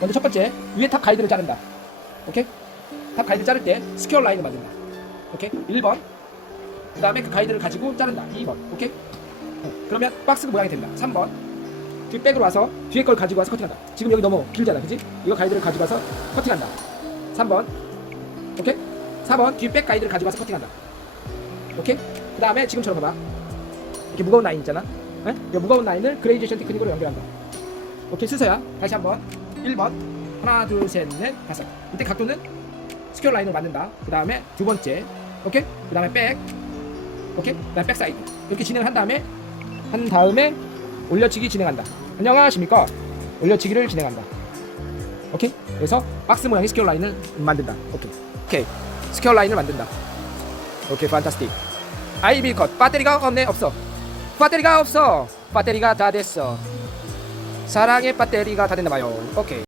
먼저 첫 번째 위에 탑 가이드를 자른다. 오케이? 탑 가이드 자를 때 스퀘어 라인을 만든다. 오케이? 1번. 그 다음에 그 가이드를 가지고 자른다. 2번. 오케이? 어, 그러면 박스 모양이 된다. 3번. 뒤 백으로 와서 뒤에 걸 가지고 와서 커팅한다. 지금 여기 너무 길잖아. 그지? 이거 가이드를 가지고 와서 커팅한다. 3번. 오케이? 4번. 뒤 백 가이드를 가지고 와서 커팅한다. 오케이? 그 다음에 지금처럼 봐봐. 이렇게 무거운 라인 있잖아. 에? 이 무거운 라인을 그레이제이션 테크닉으로 연결한다. 오케이 순서야. 다시 한번. 1번. 하나, 둘, 셋, 넷, 다섯. 이때 각도는 스퀘어 라인을 만든다. 그 다음에 두 번째. 오케이? 그 다음에 백. 오케이? 그 다음에 백 사이드. 이렇게 진행한 다음에 한 다음에 올려치기 진행한다. 안녕하십니까? 올려치기를 진행한다. 오케이? 그래서 박스 모양의 스퀘어 라인을 만든다. 오케이. 오케이. 스퀘어 라인을 만든다. 오케이, 판타스틱. 아이비 컷. 배터리가 없네, 없어. 배터리가 없어. 배터리가 다 됐어. 사랑의 배터리가 다 됐나 봐요. 오케이.